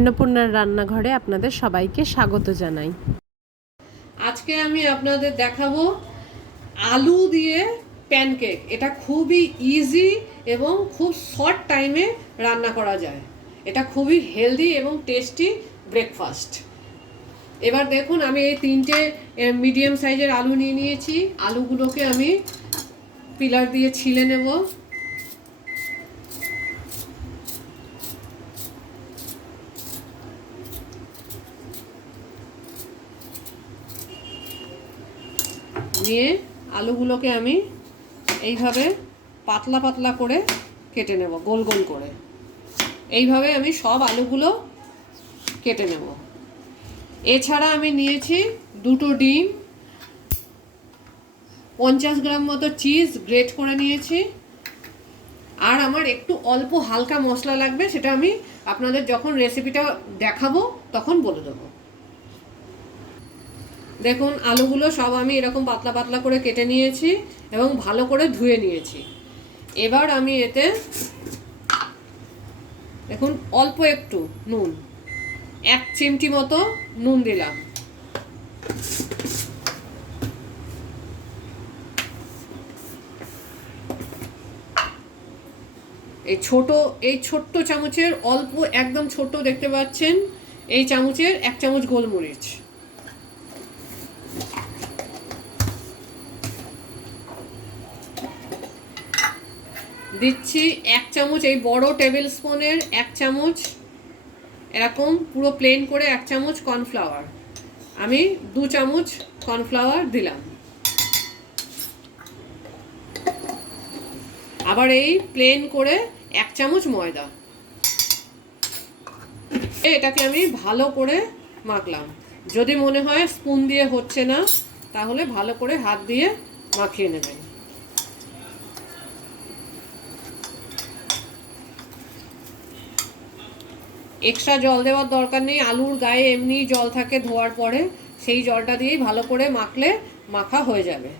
অন্নপূর্ণার রান্নাঘরে আপনাদের সবাইকে স্বাগত জানাই। আজকে আমি আপনাদের দেখাবো আলু দিয়ে প্যানকেক। এটা খুবই ইজি এবং খুব শর্ট টাইমে রান্না করা যায়। এটা খুবই হেলদি এবং টেস্টি ব্রেকফাস্ট। এবার দেখুন, আমি এই 3টে মিডিয়াম সাইজের আলু নিয়ে নিয়েছি। আলুগুলোকে আমি পিলার দিয়ে ছিলে নেব। নিয়ে আলুগুলোকে আমি এইভাবে পাতলা পাতলা করে কেটে নেব, গোল গোল করে। এইভাবে আমি সব আলুগুলো কেটে নেব। এছাড়া আমি নিয়েছি 2টো ডিম, 50 গ্রাম মতো চিজ গ্রেট করে নিয়েছি। আর আমার একটু অল্প হালকা মশলা লাগবে, সেটা আমি আপনাদের যখন রেসিপিটা দেখাবো তখন বলে দেবো। দেখুন, আলুগুলো সব আমি এরকম পাতলা পাতলা করে কেটে নিয়েছি এবং ভালো করে ধুয়ে নিয়েছি। এবার আমি এতে দেখুন অল্প একটু নুন, 1 চিমটি মতো নুন দিলাম। এই ছোট্ট চামচের অল্প, একদম ছোট দেখতে পাচ্ছেন, এই চামচের 1 চামচ গোলমরিচ দিচ্ছি। 1 চামচ, এই বড় টেবিল স্পুনের 1 চামচ, এরকম পুরো প্লেন করে 1 চামচ কর্নফ্লাওয়ার। আমি 2 চামচ কর্নফ্লাওয়ার দিলাম। আবার এই প্লেন করে 1 চামচ ময়দা। এটাকে আমি ভালো করে মাখলাম। যদি মনে হয় স্পুন দিয়ে হচ্ছে না, তাহলে ভালো করে হাত দিয়ে মাখিয়ে নেবেন। এক্সট্রা জল দেওয়ার দরকার নেই, আলুর গায়ে এমনি জল থাকে ধোয়ার পরে, সেই জলটা দিয়েই ভালো করে মাখলে মাখা হয়ে যাবে।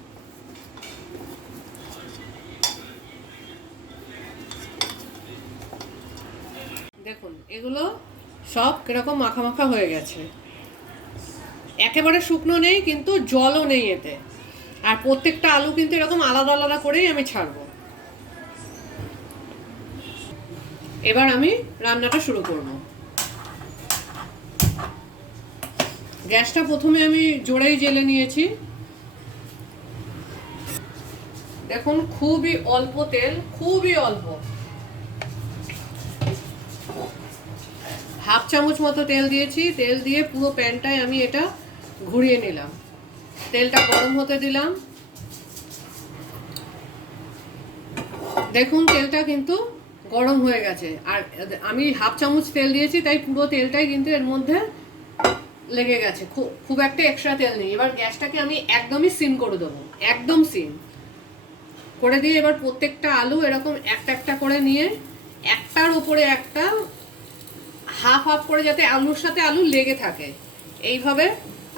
দেখুন, এগুলো সব কিরকম মাখা মাখা হয়ে গেছে। একেবারে শুকনো নেই, কিন্তু জলও নেই এতে। আর প্রত্যেকটা আলু কিন্তু এরকম আলাদা আলাদা করেই আমি ছাড়বো। এবার আমি রান্নাটা শুরু করব। গ্যাসটা প্রথমে আমি জোরেই জ্বেলে নিয়েছি। দেখুন, খুবই অল্প তেল, খুবই অল্প, 1/2 চামচ মতো তেল দিয়েছি। তেল দিয়ে পুরো প্যানটায় আমি এটা ঘুরিয়ে নিলাম। তেলটা গরম হতে দিলাম। দেখুন, তেলটা কিন্তু গরম হয়ে গেছে। আর আমি 1/2 চামচ তেল দিয়েছি, তাই পুরো তেলটাই কিন্তু এর মধ্যে লেগে গেছে। খুব একটা এক্সট্রা তেল নেই। এবার গ্যাসটাকে আমি একদমই সিম করে দেবো, একদম সিম করে দিয়ে এবার প্রত্যেকটা আলু এরকম একটা একটা করে নিয়ে, একটার উপরে একটা, হাফ হাফ করে, যাতে আলুর সাথে আলু লেগে থাকে, এইভাবে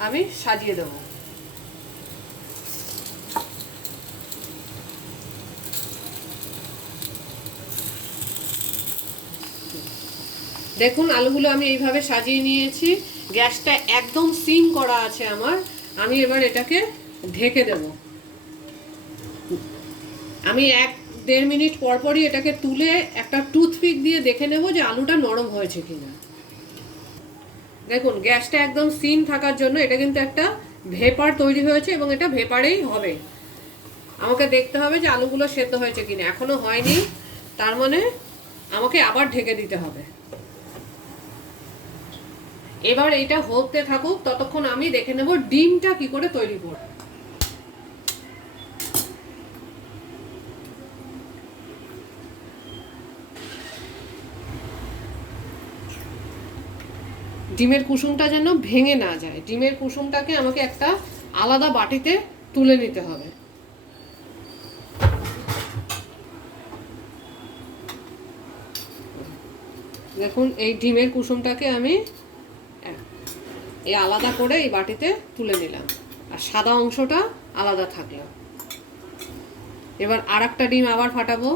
আমি সাজিয়ে দেবো। দেখুন, আলুগুলো আমি এইভাবে সাজিয়ে নিয়েছি। গ্যাসটা একদম সিম করা আছে আমার। আমি এবার এটাকে ঢেকে দেব। আমি 1-1.5 মিনিট পরপরই এটাকে তুলে একটা টুথপিক দিয়ে দেখে নেব যে আলুটা নরম হয়েছে কিনা। দেখুন, গ্যাসটা একদম সিম থাকার জন্য এটা কিন্তু একটা ভেপার তৈরি হয়েছে এবং এটা ভেপারেই হবে। আমাকে দেখতে হবে যে আলুগুলো সেদ্ধ হয়েছে কিনা। এখনো হয়নি, তার মানে আমাকে আবার ঢেকে দিতে হবে। এবার এটা হতে থাকুক, ততক্ষণ আমি দেখে নেব ডিমটা কি করে তৈরি করব। ডিমের কুসুমটা যেন ভেঙে না যায়, ডিমের কুসুমটাকে আমাকে একটা আলাদা বাটিতে তুলে নিতে হবে। দেখুন, এই ডিমের কুসুমটাকে আমি এই আলাদা করে এই বাটিতে তুলে নিলাম, আর সাদা অংশটা আলাদা থাকলো। এবার আরেকটা ডিম আবার ফাটাবো।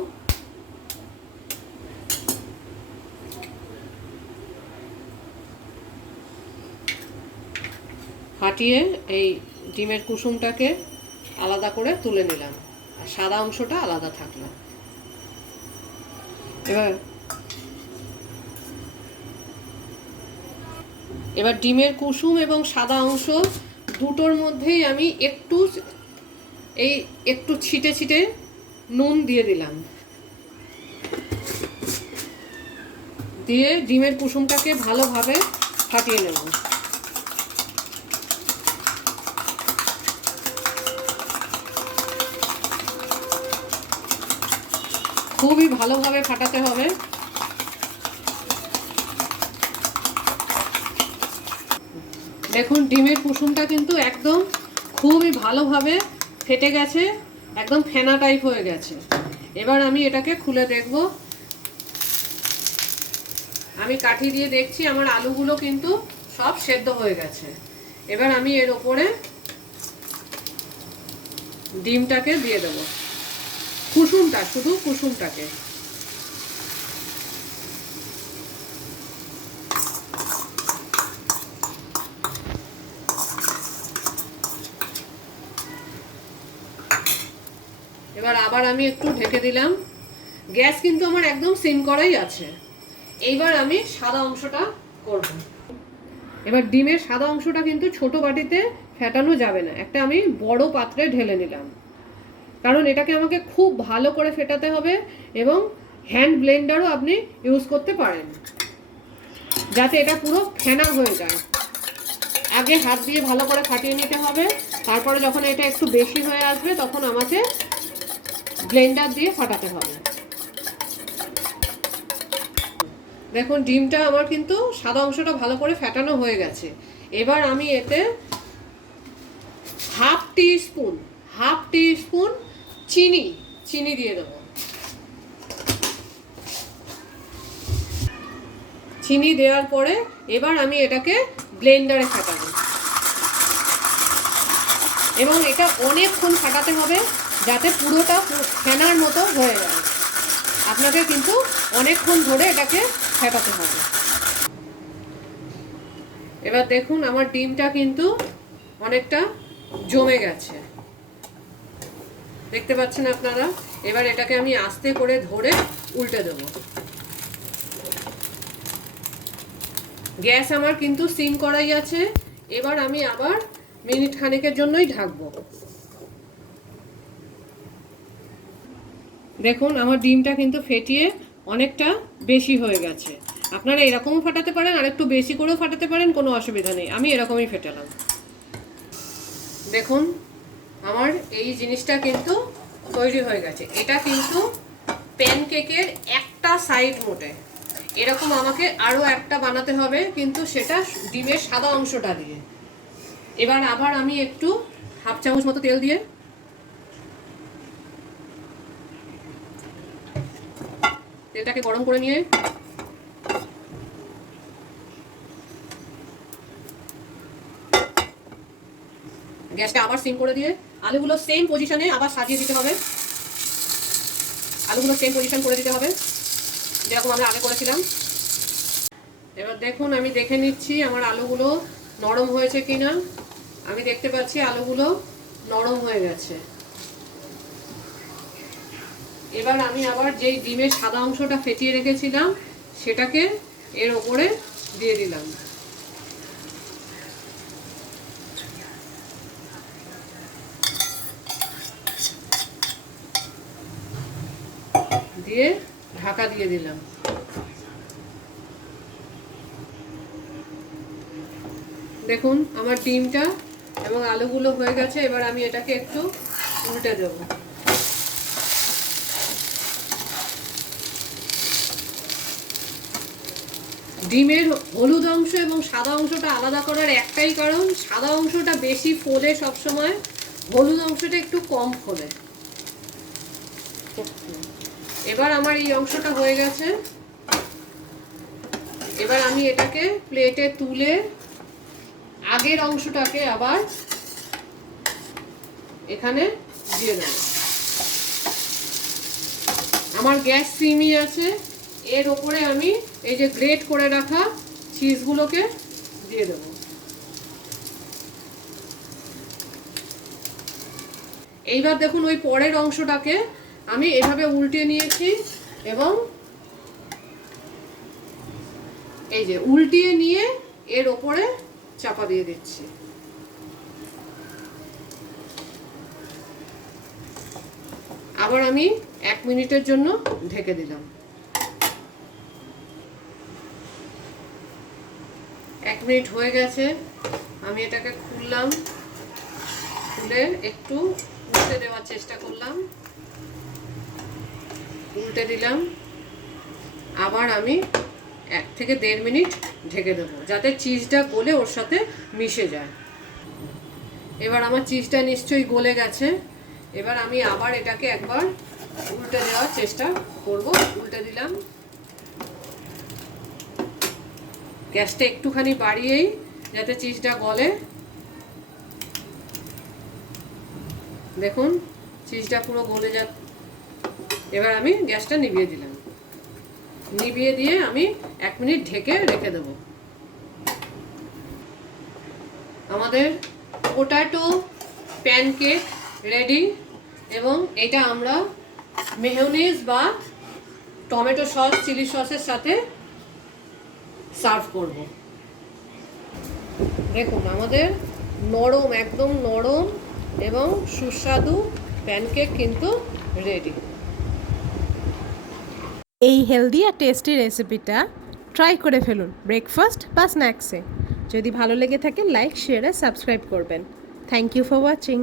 ফাটিয়ে এই ডিমের কুসুমটাকে আলাদা করে তুলে নিলাম, আর সাদা অংশটা আলাদা থাকলো। এবার ডিমের কুসুম এবং সাদা অংশ দুটোর মধ্যেই আমি একটু ছিটে ছিটে নুন দিয়ে দিলাম, দিয়ে ডিমের কুসুমটাকে ভালোভাবে ফাটিয়ে নেব। খুবই ভালোভাবে ফাটাতে হবে। দেখুন ডিমের কুসুমটা কিন্তু একদম খুবই ভালোভাবে ফেটে গেছে, একদম ফেনা টাইপ হয়ে গেছে। এবার আমি এটাকে খুলে দেখব। আমি কাঠি দিয়ে দেখছি আমার আলুগুলো কিন্তু সব সেদ্ধ হয়ে গেছে। এবার আমি এর ওপরে ডিমটাকে দিয়ে দেব, কুসুমটা, শুধু কুসুমটাকে। এবার আবার আমি একটু ঢেকে দিলাম। গ্যাস কিন্তু আমার একদম সিম করাই আছে। এইবার আমি সাদা অংশটা করব। এবার ডিমের সাদা অংশটা কিন্তু ছোট বাটিতে ফেটানো যাবে না, একটা আমি বড় পাত্রে ঢেলে নিলাম, কারণ এটাকে আমাকে খুব ভালো করে ফেটাতে হবে এবং হ্যান্ড ব্লেন্ডারও আপনি ইউজ করতে পারেন, যাতে এটা পুরো ফেনা হয়ে যায়। আগে হাত দিয়ে ভালো করে ফাটিয়ে নিতে হবে, তারপরে যখন এটা একটু বেশি হয়ে আসবে তখন আমাকে ব্লেন্ডার দিয়ে ফাটাতে হবে। দেখুন ডিমটা আমার কিন্তু সাদা অংশটা ভালো করে ফেটানো হয়ে গেছে। এবার আমি এতে হাফ টি স্পুন চিনি দিয়ে দেবো। চিনি দেওয়ার পরে এবার আমি এটাকে ব্লেন্ডারে ফাটাবো, এবং এটা অনেকক্ষণ ফাটাতে হবে যাতে পুরোটা ফেনার মতো হয়ে যায়। আপনাকে কিন্তু অনেকক্ষণ ধরে এটাকে ফেটাতে হবে। এবার দেখুন আমার ডিমটা কিন্তু অনেকটা জমে গেছে, দেখতে পাচ্ছেন আপনারা। এবার এটাকে আমি আস্তে করে ধরে উল্টে দেব। গ্যাস আমার কিন্তু সিম করাই আছে। এবার আমি আবার মিনিট খানেকের জন্যই ঢাকবো। দেখুন আমার ডিমটা কিন্তু ফেটিয়ে অনেকটা বেশি হয়ে গেছে। আপনারা এরকমও ফাটাতে পারেন, আর একটু বেশি করেও ফাটাতে পারেন, কোনো অসুবিধা নেই। আমি এরকমই ফেটালাম। দেখুন আমার এই জিনিসটা কিন্তু তৈরি হয়ে গেছে। এটা কিন্তু প্যানকেকের একটা সাইড মোটে। এরকম আমাকে আরও একটা বানাতে হবে, কিন্তু সেটা ডিমের সাদা অংশটা দিয়ে। এবার আবার আমি একটু হাফ চামচ মতো তেল দিয়ে তেলটাকে গরম করে নিয়ে গ্যাসটা আবার সিম করে দিয়ে আলুগুলো সেম পজিশনে আবার সাজিয়ে দিতে হবে। আলুগুলো সেম পজিশন করে দিতে হবে যেরকম আমরা আগে করেছিলাম। এবার দেখুন আমি দেখে নিচ্ছি আমার আলুগুলো নরম হয়েছে কিনা। আমি দেখতে পাচ্ছি আলুগুলো নরম হয়ে গেছে। এবার আমি আবার যেই ডিমের সাদা অংশটা ফেটিয়ে রেখেছিলাম সেটাকে এর ওপরে দিয়ে দিলাম। দিয়ে ঢাকা দিয়ে দিলাম। দেখুন আমার ডিমটা এবং আলুগুলো হয়ে গেছে। এবার আমি এটাকে একটু উল্টে দেব। ডিমের হলুদ অংশ এবং সাদা অংশটা আলাদা করার একটাই কারণ, সাদা অংশটা বেশি ফোলে সবসময়, হলুদ অংশটা একটু কম ফোলে। এবার আমার এই অংশটা হয়ে গেছে। এবার আমি এটাকে প্লেটে তুলে আগের অংশটাকে আবার এখানে দিয়ে দেব। আমার গ্যাস সিমই আছে। এর ওপরে আমি এই যে গ্রেট করে রাখা চিজগুলোকে দিয়ে দেব। এইবার দেখুন ওই পরের অংশটাকে আমি এভাবে উল্টে নিয়েছি এবং এই যে উল্টিয়ে নিয়ে এর ওপরে চাপা দিয়ে দিচ্ছি। আবার আমি 1 মিনিটের জন্য ঢেকে দিলাম। 1 মিনিট হয়ে গেছে, আমি এটাকে খুললাম, খুলে একটু উল্টে দেওয়ার চেষ্টা করলাম, উল্টে দিলাম। আবার আমি 1 থেকে 1.5 মিনিট ঢেকে দেবো যাতে চিজটা গলে ওর সাথে মিশে যায়। এবার আমার চিজটা নিশ্চয়ই গলে গেছে। এবার আমি আবার এটাকে একবার উল্টে দেওয়ার চেষ্টা করব। উল্টে দিলাম, গ্যাসটা একটুখানি বাড়িয়েই যাতে চিজটা গলে। দেখুন চিজটা পুরো গলে যা। এবার আমি গ্যাসটা নিভিয়ে দিলাম, নিভিয়ে দিয়ে আমি 1 মিনিট ঢেকে রেখে দেব। আমাদের পোটাটো প্যানকেক রেডি। এবং এটা আমরা মেয়োনিজ বা টমেটো সস, চিলি সসের সাথে সার্ভ করব। দেখুন আমাদের নরম, একদম নরম এবং সুস্বাদু প্যানকেক কিন্তু রেডি। এই হেলদি আর টেস্টি রেসিপিটা ট্রাই করে ফেলুন ব্রেকফাস্ট বা স্ন্যাক্সে। যদি ভালো লেগে থাকে লাইক, শেয়ার আর সাবস্ক্রাইব করবেন। Thank you for watching.